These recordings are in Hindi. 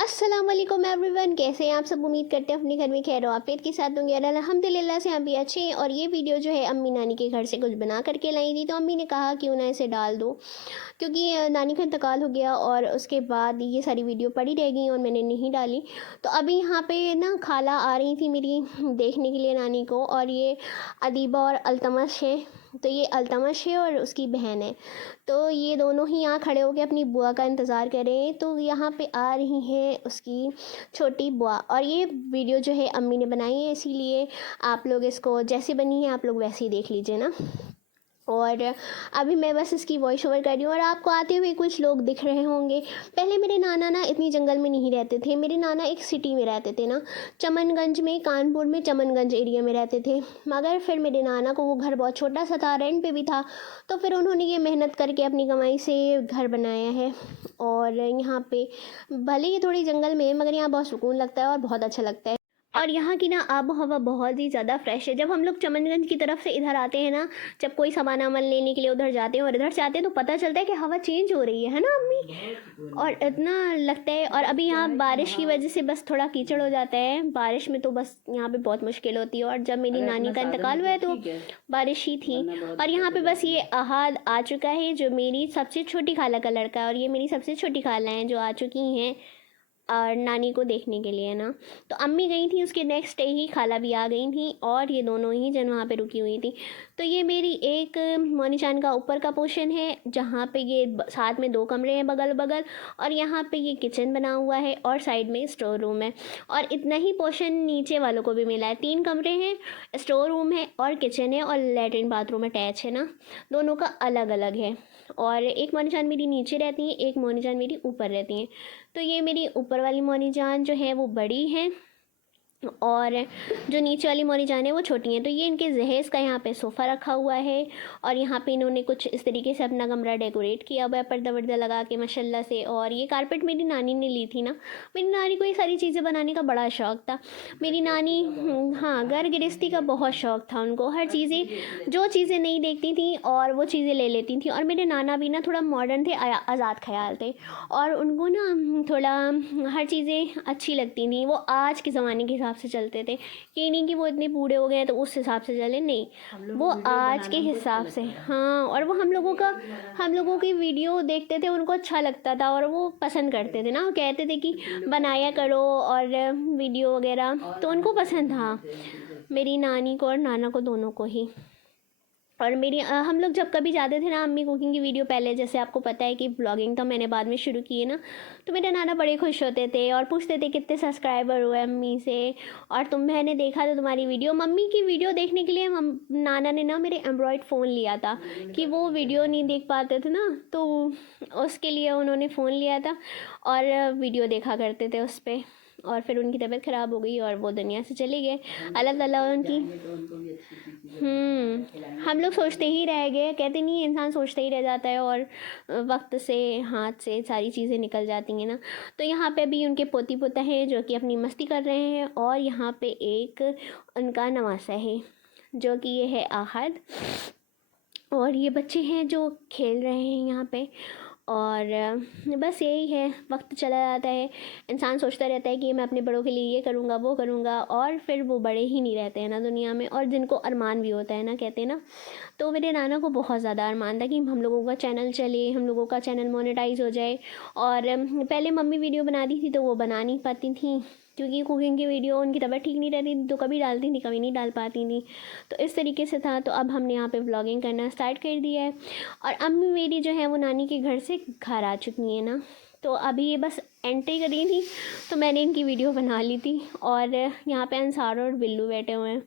अस्सलाम वालेकुम एवरीवन, कैसे हैं आप सब। उम्मीद करते हैं अपने घर में खैर आफियत के साथ होंगे। अल्हम्दुलिल्लाह से हम भी अच्छे हैं। और ये वीडियो जो है अम्मी नानी के घर से कुछ बना करके लाई थी, तो अम्मी ने कहा क्यों ना इसे डाल दो, क्योंकि नानी का इंतकाल हो गया और उसके बाद ये सारी वीडियो पड़ी रह गई और मैंने नहीं डाली। तो अभी यहाँ पे ना खाला आ रही थी मेरी देखने के लिए नानी को, और ये अदीबा और अल्तमश है। तो ये अल्तमश है और उसकी बहन है। तो ये दोनों ही यहाँ खड़े होकर अपनी बुआ का इंतज़ार कर रहे हैं। तो यहाँ पे आ रही है उसकी छोटी बुआ, और ये वीडियो जो है अम्मी ने बनाई है, इसीलिए आप लोग इसको जैसी बनी है आप लोग वैसे ही देख लीजिए ना। और अभी मैं बस इसकी वॉइस ओवर कर रही हूँ और आपको आते हुए कुछ लोग दिख रहे होंगे। पहले मेरे नाना ना इतनी जंगल में नहीं रहते थे। मेरे नाना एक सिटी में रहते थे ना, चमनगंज में, कानपुर में चमनगंज एरिया में रहते थे। मगर फिर मेरे नाना को वो घर बहुत छोटा सा था, रेंट पे भी था। तो फिर उन्होंने ये मेहनत करके अपनी कमाई से घर बनाया है। और यहाँ पे भले ही थोड़ी जंगल में है, मगर यहाँ बहुत सुकून लगता है और बहुत अच्छा लगता है। और यहाँ की ना आबो हवा बहुत ही ज़्यादा फ्रेश है। जब हम लोग चमनगंज की तरफ से इधर आते हैं ना, जब कोई सामान वामान लेने के लिए उधर जाते हैं और इधर से आते हैं, तो पता चलता है कि हवा चेंज हो रही है ना अम्मी। और इतना लगता है। और अभी यहाँ बारिश की वजह से बस थोड़ा कीचड़ हो जाता है। बारिश में तो बस यहाँ पे बहुत मुश्किल होती है। और जब मेरी नानी का इंतकाल हुआ है तो बारिश ही थी। और यहाँ पे बस ये अहाद आ चुका है, जो मेरी सबसे छोटी खाला का लड़का है। और ये मेरी सबसे छोटी खाला हैं जो आ चुकी हैं और नानी को देखने के लिए ना। तो अम्मी गई थी, उसके नेक्स्ट डे ही खाला भी आ गई थी, और ये दोनों ही जन वहाँ पे रुकी हुई थी। तो ये मेरी एक मोनीचान का ऊपर का पोर्शन है, जहाँ पे ये साथ में 2 कमरे हैं बगल बगल, और यहाँ पे ये किचन बना हुआ है और साइड में स्टोर रूम है। और इतना ही पोर्शन नीचे वालों को भी मिला है। 3 कमरे हैं, स्टोर रूम है और किचन है, और लेटरिन बाथरूम अटैच है ना, दोनों का अलग अलग है। और एक मोनीजान मेरी नीचे रहती हैं, एक मोनीजान मेरी ऊपर रहती हैं। तो ये मेरी ऊपर वाली मोनीजान जो है वो बड़ी है, और जो नीचे वाली मोरी जान है वो छोटी हैं। तो ये इनके जहेज़ का यहाँ पे सोफ़ा रखा हुआ है, और यहाँ पे इन्होंने कुछ इस तरीके से अपना कमरा डेकोरेट किया हुआ है पर्दा वर्दा लगा के माशाल्लाह से। और ये कारपेट मेरी नानी ने ली थी ना। मेरी नानी को ये सारी चीज़ें बनाने का बड़ा शौक़ था। मेरी नानी हाँ, घर गृहस्थी का बहुत शौक़ था उनको। हर चीज़ें, जो चीज़ें नहीं देखती थी और वो चीज़ें ले लेती थी। और मेरे नाना भी ना थोड़ा मॉडर्न थे, आज़ाद ख्याल थे, और उनको ना थोड़ा हर चीज़ें अच्छी लगती थी। वो आज के ज़माने के हिसाब से चलते थे। ये नहीं कि वो इतने बूढ़े हो गए हैं तो उस हिसाब से चले, नहीं, वो आज के हिसाब से। हाँ, और वो हम लोगों की वीडियो देखते थे, उनको अच्छा लगता था और वो पसंद करते थे ना। वो कहते थे कि बनाया करो और वीडियो वगैरह, तो उनको पसंद था, मेरी नानी को और नाना को, दोनों को ही। और मेरी हम लोग जब कभी जाते थे ना अम्मी कुकिंग की वीडियो, पहले जैसे आपको पता है कि ब्लॉगिंग तो मैंने बाद में शुरू की है ना, तो मेरे नाना बड़े खुश होते थे और पूछते थे कितने सब्सक्राइबर हुए अम्मी से, और मैंने देखा तो तुम्हारी वीडियो। मम्मी की वीडियो देखने के लिए नाना ने ना मेरे एंड्रॉयड फ़ोन लिया था, कि वो वीडियो नहीं देख पाते थे ना, तो उसके लिए उन्होंने फ़ोन लिया था और वीडियो देखा करते थे उस पर। और फिर उनकी तबीयत ख़राब हो गई और वो दुनिया से चले गए, अल्लाह ताला उनकी। हम लोग सोचते ही रह गए, कहते नहीं, इंसान सोचते ही रह जाता है और वक्त से हाथ से सारी चीज़ें निकल जाती हैं ना। तो यहाँ पे भी उनके पोती पोता हैं जो कि अपनी मस्ती कर रहे हैं, और यहाँ पे एक उनका नवासा है जो कि ये है आहद। और ये बच्चे हैं जो खेल रहे हैं यहाँ पे। और बस यही है, वक्त चला जाता है, इंसान सोचता रहता है कि मैं अपने बड़ों के लिए ये करूँगा वो करूँगा, और फिर वो बड़े ही नहीं रहते हैं ना दुनिया में। और जिनको अरमान भी होता है ना, कहते हैं ना, तो मेरे नाना को बहुत ज़्यादा अरमान था कि हम लोगों का चैनल चले, हम लोगों का चैनल मोनेटाइज हो जाए। और पहले मम्मी वीडियो बनाती थी तो वो बना नहीं पाती थी, क्योंकि कुकिंग की वीडियो उनकी तबीयत ठीक नहीं रहती थी, तो कभी डालती थी कभी नहीं डाल पाती थी। तो इस तरीके से था। तो अब हमने यहाँ पे व्लॉगिंग करना स्टार्ट कर दिया है। और अम्मी मेरी जो है वो नानी के घर से घर आ चुकी है ना, तो अभी ये बस एंट्री करी थी तो मैंने इनकी वीडियो बना ली थी। और यहाँ पे अंसार और बिल्लू बैठे हुए हैं,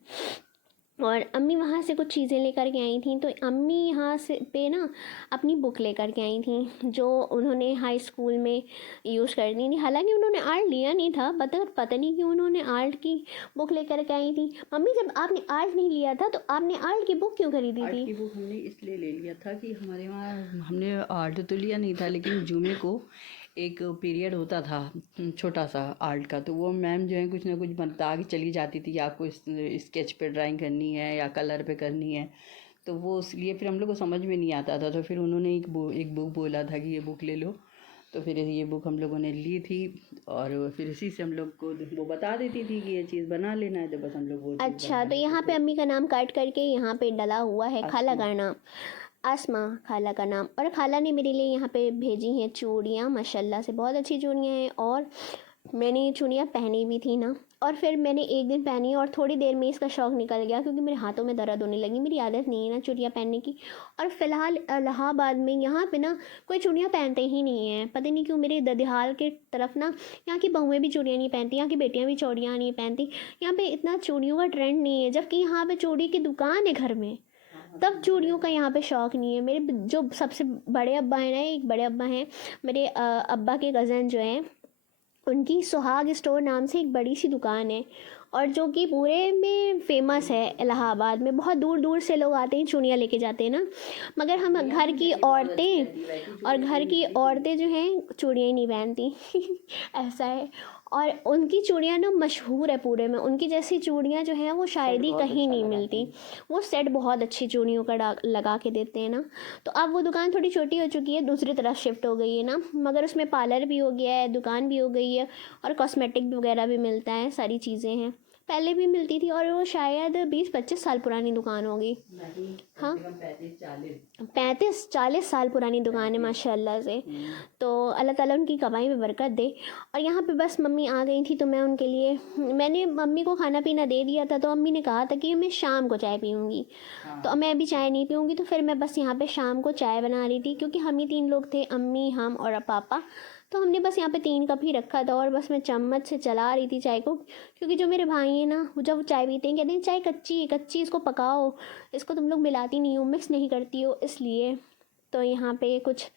और अम्मी वहाँ से कुछ चीज़ें लेकर के आई थी। तो अम्मी यहाँ से पे ना अपनी बुक लेकर के आई थी, जो उन्होंने हाई स्कूल में यूज़ करनी थी। हालांकि उन्होंने आर्ट लिया नहीं था, पता नहीं क्यों उन्होंने आर्ट की बुक लेकर के आई थी। मम्मी, जब आपने आर्ट नहीं लिया था तो आपने आर्ट की बुक क्यों खरीदी थी? आर्ट की बुक हमने इसलिए ले लिया था कि हमारे वहाँ हमने आर्ट तो लिया नहीं था, लेकिन जुमे को एक पीरियड होता था छोटा सा आर्ट का, तो वो मैम जो है कुछ ना कुछ बता के चली जाती थी कि आपको स्केच पे ड्राइंग करनी है या कलर पे करनी है। तो वो इसलिए फिर हम लोग को समझ में नहीं आता था, तो फिर उन्होंने एक बुक बोला था कि ये बुक ले लो। तो फिर ये बुक हम लोगों ने ली थी और फिर इसी से हम लोग को वो बता देती थी कि ये चीज़ बना लेना है, तो बस हम लोग वो चीज़ अच्छा, बना तो लेते यहाँ पे थे। अम्मी का नाम काट करके यहाँ पे डला हुआ है खाला आसमा। का नाम, आसमा खाला का नाम। और खाला ने मेरे लिए यहाँ पे भेजी हैं चूड़ियाँ, माशाल्लाह से बहुत अच्छी चूड़ियाँ हैं। और मैंने ये चूड़ियाँ पहनी भी थी ना, और फिर मैंने एक दिन पहनी और थोड़ी देर में इसका शौक़ निकल गया, क्योंकि मेरे हाथों में दर्द होने लगी। मेरी आदत नहीं है ना चूड़ियाँ पहनने की। और फ़िलहाल इलाहाबाद में यहाँ पे ना कोई चूड़ियाँ पहनते ही नहीं है, पता नहीं क्यों। मेरे ददिहाल के तरफ ना यहाँ की बहुएँ भी चूड़ियाँ नहीं पहनती, यहाँ की बेटियाँ भी चूड़ियाँ नहीं पहनती। यहाँ पे इतना चूड़ियों का ट्रेंड नहीं है, जबकि यहाँ पे चूड़ी की दुकान है घर में, तब चूड़ियों का यहाँ पे शौक़ नहीं है। मेरे जो सबसे बड़े अब्बा हैं ना, एक बड़े अब्बा हैं मेरे, अब्बा के कज़न जो हैं, उनकी सुहाग स्टोर नाम से एक बड़ी सी दुकान है, और जो कि पूरे में फ़ेमस है इलाहाबाद में। बहुत दूर दूर से लोग आते हैं, चूड़ियाँ लेके जाते हैं ना। मगर हम घर की औरतें जो हैं चूड़ियाँ ही नहीं पहनती ऐसा है। और उनकी चूड़ियाँ ना मशहूर है पूरे में, उनकी जैसी चूड़ियाँ जो हैं वो शायद ही कहीं नहीं मिलती। वो सेट बहुत अच्छी चूड़ियों का लगा के देते हैं ना। तो अब वो दुकान थोड़ी छोटी हो चुकी है, दूसरी तरफ शिफ्ट हो गई है ना, मगर उसमें पार्लर भी हो गया है, दुकान भी हो गई है, और कॉस्मेटिक वगैरह भी मिलता है, सारी चीज़ें हैं। पहले भी मिलती थी, और वो शायद 20-25 साल पुरानी दुकान होगी। हाँ, 35-40 साल पुरानी दुकान है माशाल्लाह से। तो अल्लाह ताला उनकी कमाई में बरकत दे। और यहाँ पे बस मम्मी आ गई थी, तो मैं उनके लिए, मैंने मम्मी को खाना पीना दे दिया था, तो अम्मी ने कहा था कि मैं शाम को चाय पीऊँगी। तो मैं अभी चाय नहीं पीऊँगी, तो फिर मैं बस यहाँ पे शाम को चाय बना रही थी, क्योंकि हम ही 3 लोग थे, अम्मी, हम और पापा। तो हमने बस यहाँ पे 3 कप ही रखा था, और बस मैं चम्मच से चला रही थी चाय को, क्योंकि जो मेरे भाई हैं ना, वो जब चाय पीते हैं कहते हैं चाय कच्ची है, कच्ची, इसको पकाओ, इसको तुम लोग मिलाती नहीं हो, मिक्स नहीं करती हो, इसलिए। तो यहाँ पे कुछ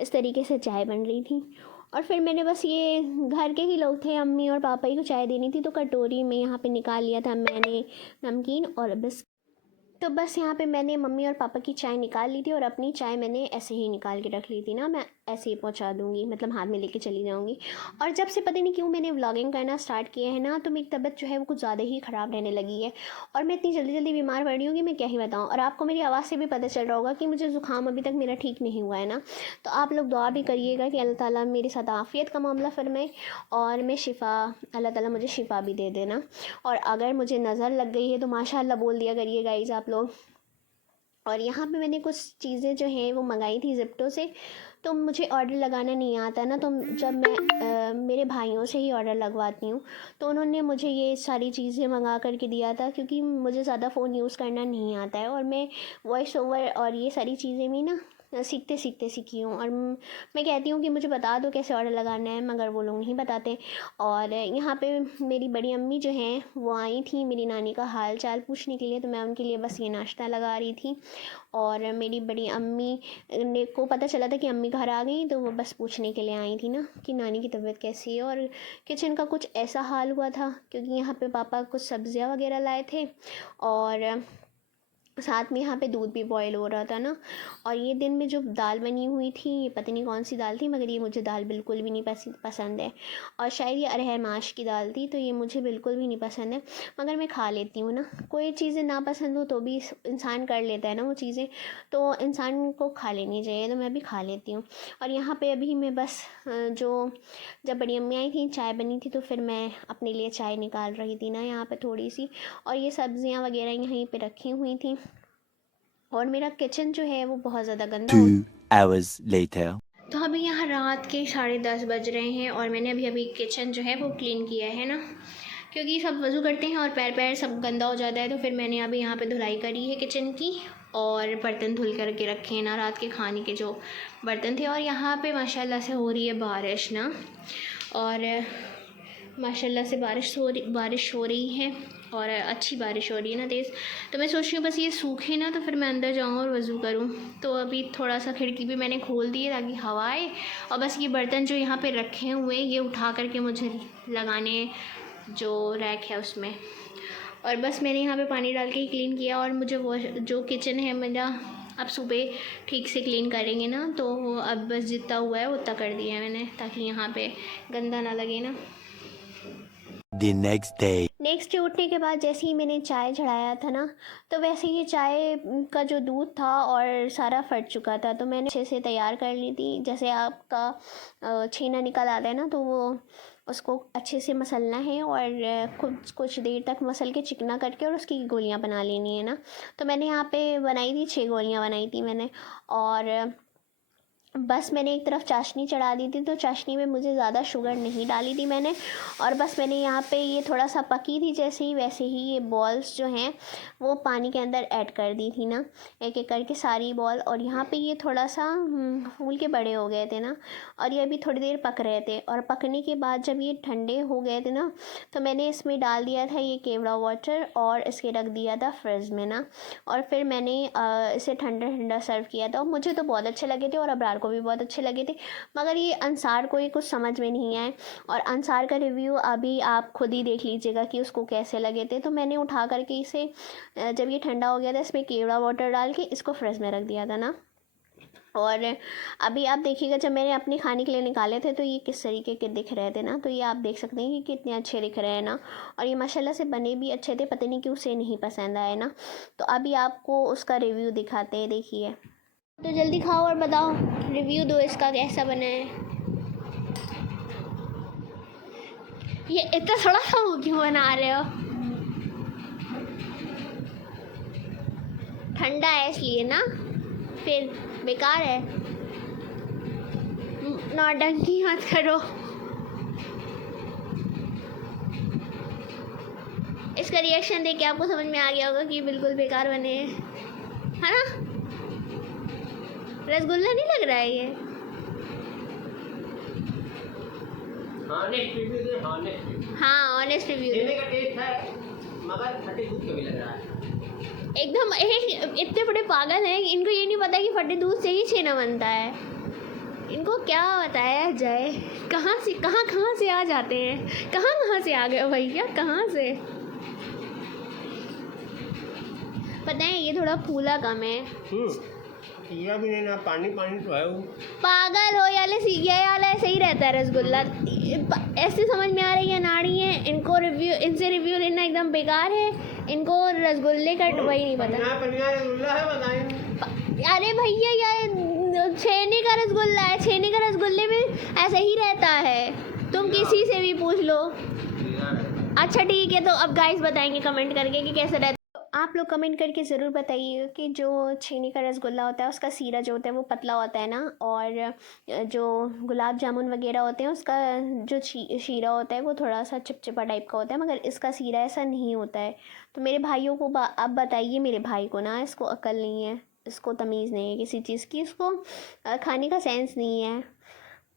इस तरीके से चाय बन रही थी। और फिर मैंने बस, ये घर के ही लोग थे, अम्मी और पापा ही को चाय देनी थी, तो कटोरी में यहाँ पे निकाल लिया था मैंने नमकीन और बिस्किट। तो बस यहाँ पे मैंने मम्मी और पापा की चाय निकाल ली थी, और अपनी चाय मैंने ऐसे ही निकाल के रख ली थी ना, मैं ऐसे ही पहुँचा दूँगी, मतलब हाथ में लेके चली जाऊँगी। और जब से पता नहीं क्यों मैंने व्लॉगिंग करना स्टार्ट किया है ना, तो मेरी तबीयत जो है वो कुछ ज़्यादा ही ख़राब रहने लगी है, और मैं इतनी जल्दी जल्दी बीमार पड़ रही हूँ कि मैं क्या ही बताऊँ। और आपको मेरी आवाज़ से भी पता चल रहा होगा कि मुझे ज़ुकाम अभी तक मेरा ठीक नहीं हुआ है ना। तो आप लोग दुआ भी करिएगा कि अल्लाह ताला मेरे साथ आफ़ियत का मामला फ़रमाए, और मैं अल्लाह ताला मुझे शिफ़ा भी दे देना। और अगर मुझे नज़र लग गई है तो माशाअल्लाह बोल दिया करिए गाइज़ आप लोग। और यहाँ पे मैंने कुछ चीज़ें जो हैं वो मंगाई थी ज़िप्टो से। तो मुझे ऑर्डर लगाना नहीं आता ना, तो जब मैं मेरे भाइयों से ही ऑर्डर लगवाती हूँ, तो उन्होंने मुझे ये सारी चीज़ें मंगा करके दिया था, क्योंकि मुझे ज़्यादा फ़ोन यूज़ करना नहीं आता है, और मैं वॉइस ओवर और ये सारी चीज़ें भी ना सीखते सीखते सीखी हूँ। और मैं कहती हूँ कि मुझे बता दो कैसे ऑर्डर लगाना है, मगर वो लोग नहीं बताते। और यहाँ पे मेरी बड़ी अम्मी जो हैं वो आई थी मेरी नानी का हाल चाल पूछने के लिए, तो मैं उनके लिए बस ये नाश्ता लगा रही थी। और मेरी बड़ी अम्मी ने को पता चला था कि अम्मी घर आ गई, तो वो बस पूछने के लिए आई थी ना कि नानी की तबीयत कैसी है। और किचन का कुछ ऐसा हाल हुआ था, क्योंकि यहाँ पे पापा कुछ सब्जियाँ वगैरह लाए थे, और साथ में यहाँ पे दूध भी बॉयल हो रहा था ना। और ये दिन में जो दाल बनी हुई थी, ये पता नहीं कौन सी दाल थी, मगर ये मुझे दाल बिल्कुल भी नहीं पसंद है। और शायद ये अरहर माश की दाल थी, तो ये मुझे बिल्कुल भी नहीं पसंद है, मगर मैं खा लेती हूँ ना। कोई चीज़ें ना पसंद हो तो भी इंसान कर लेता है ना वो चीज़ें, तो इंसान को खा लेनी चाहिए, तो मैं भी खा लेती हूँ। और यहाँ पे अभी मैं बस जब बड़ी अम्मी आई थी, चाय बनी थी, तो फिर मैं अपने लिए चाय निकाल रही थी ना यहाँ पे थोड़ी सी। और ये सब्जियाँ वगैरह यहीं पे रखी हुई थी। और मेरा किचन जो है वो बहुत ज़्यादा गंदा हो। 2 hours later. तो अभी यहाँ रात के 10:30 बज रहे हैं, और मैंने अभी किचन जो है वो क्लीन किया है ना, क्योंकि सब वज़ू करते हैं और पैर सब गंदा हो जाता है। तो फिर मैंने अभी यहाँ पे धुलाई करी है किचन की, और बर्तन धुल कर के रखे हैं ना, रात के खाने के जो बर्तन थे। और यहाँ पे माशाल्लाह से हो रही है बारिश ना, और माशाल्लाह से बारिश हो रही है, और अच्छी बारिश हो रही है ना तेज़। तो मैं सोच रही हूँ बस ये सूखे ना, तो फिर मैं अंदर जाऊँ और वज़ू करूँ। तो अभी थोड़ा सा खिड़की भी मैंने खोल दी है ताकि हवा आए, और बस ये बर्तन जो यहाँ पे रखे हुए हैं ये उठा करके मुझे लगाने जो रैक है उसमें। और बस मैंने यहाँ पे पानी डाल के ही क्लीन किया। और मुझे वो जो किचन है मेरा, अब सुबह ठीक से क्लीन करेंगे ना, तो अब बस जितना हुआ है उतना कर दिया है मैंने, ताकि यहाँ पे गंदा ना लगे ना। The next day. Next day उठने के बाद जैसे ही मैंने चाय चढ़ाया था ना, तो वैसे ही चाय का जो दूध था और सारा फट चुका था। तो मैंने अच्छे से तैयार कर ली थी। जैसे आपका छेना निकल आता है ना, तो वो उसको अच्छे से मसलना है और कुछ देर तक मसल के चिकना करके और उसकी गोलियां बना लेनी है ना। तो मैंने यहाँ पे बनाई थी 6 गोलियां बनाई थी मैंने। और बस मैंने एक तरफ चाशनी चढ़ा दी थी, तो चाशनी में मुझे ज़्यादा शुगर नहीं डाली थी मैंने। और बस मैंने यहाँ पे ये थोड़ा सा पकी थी जैसे ही, वैसे ही ये बॉल्स जो हैं वो पानी के अंदर ऐड कर दी थी ना, एक एक करके सारी बॉल। और यहाँ पे ये थोड़ा सा फूल के बड़े हो गए थे ना, और ये अभी थोड़ी देर पक रहे थे। और पकने के बाद जब ये ठंडे हो गए थे ना, तो मैंने इसमें डाल दिया था ये केवड़ा वाटर और इसके रख दिया था फ्रिज में ना। और फिर मैंने इसे ठंडा ठंडा सर्व किया था। और मुझे तो बहुत अच्छे लगे थे और अब्रार को भी बहुत अच्छे लगे थे, मगर ये अंसार को ये कुछ समझ में नहीं आए। और अंसार का रिव्यू अभी आप खुद ही देख लीजिएगा कि उसको कैसे लगे थे। तो मैंने उठा करके इसे जब ये ठंडा हो गया था, इसमें केवड़ा वाटर डाल के इसको फ्रिज में रख दिया था ना। और अभी आप देखिएगा, जब मैंने अपने खाने के लिए निकाले थे तो ये किस तरीके के दिख रहे थे ना। तो ये आप देख सकते हैं कि कितने अच्छे दिख रहे हैं ना। और ये माशाल्लाह से बने भी अच्छे थे, पता नहीं क्यों उसे नहीं पसंद आए ना। तो अभी आपको उसका रिव्यू दिखाते हैं, देखिए। तो जल्दी खाओ और बताओ, रिव्यू दो इसका कैसा बना है। ये इतना थोड़ा सा वो क्यों बना रहे हो? ठंडा है इसलिए ना, फिर बेकार है। नौटंकी मत करो। इसका रिएक्शन देख के आपको समझ में आ गया होगा कि बिल्कुल बेकार बने हैं, है ना। रसगुल्ला नहीं लग रहा है ये। हाँ, ऑनेस्ट रिव्यू। का टेस्ट है, मगर खट्टे दूध का भी लग रहा है। एकदम इतने बड़े पागल हैं, इनको ये नहीं पता कि फटे दूध से ही छेना बनता है। इनको क्या बताया जाए, कहाँ से आ जाते हैं, कहाँ से आ गए भैया, कहाँ से। पता है ये थोड़ा फूला कम है। पिया भी नहीं ना, पानी पानी तो है वो। पागल हो या ये वाला सही रहता है रसगुल्ला। ऐसे समझ में आ रही है नाड़ी है इनको, इनसे रिव्यू लेना एकदम बेकार है। इनको रसगुल्ले का वही नहीं पता। रसगुल्ला है, बताएं। अरे भैया यार, छेने का रसगुल्ला है, छेने का रसगुल्ले में ऐसा ही रहता है, तुम किसी से भी पूछ लो। अच्छा ठीक है, तो अब गाइस बताएंगे कमेंट करके कि कैसे रहता है। आप लोग कमेंट करके ज़रूर बताइए कि जो छेने का रसगुल्ला होता है उसका सीरा जो होता है वो पतला होता है ना, और जो गुलाब जामुन वगैरह होते हैं उसका जो शीरा होता है वो थोड़ा सा चिपचिपा टाइप का होता है, मगर इसका सीरा ऐसा नहीं होता है। तो मेरे भाइयों को आप बताइए, मेरे भाई को ना, इसको अक्ल नहीं है, इसको तमीज़ नहीं है किसी चीज़ की, इसको खाने का सेंस नहीं है।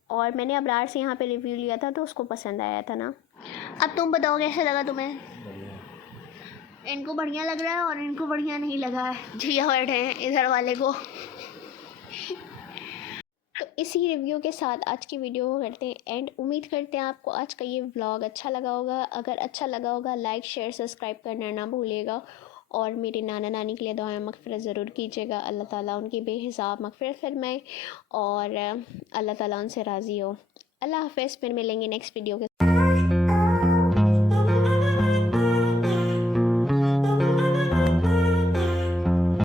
और मैंने अबरार से यहाँ पे रिव्यू लिया था तो उसको पसंद आया था ना। अब तुम बताओ कैसे लगा तुम्हें। इनको बढ़िया लग रहा है और इनको बढ़िया नहीं लगा है, झिया बैठे हैं इधर वाले को। तो इसी रिव्यू के साथ आज की वीडियो को करते हैं एंड। उम्मीद करते हैं आपको आज का ये व्लॉग अच्छा लगा होगा। अगर अच्छा लगा होगा लाइक शेयर सब्सक्राइब करना ना भूलिएगा। और मेरे नाना नानी के लिए दुआएं मग़फ़िरत ज़रूर कीजिएगा। अल्लाह ताला उनकी बेहिसाब मग़फ़िरत फरमाए और अल्लाह ताला उनसे राज़ी हो। अल्लाह हाफ़िज़। फिर मिलेंगे नेक्स्ट वीडियो के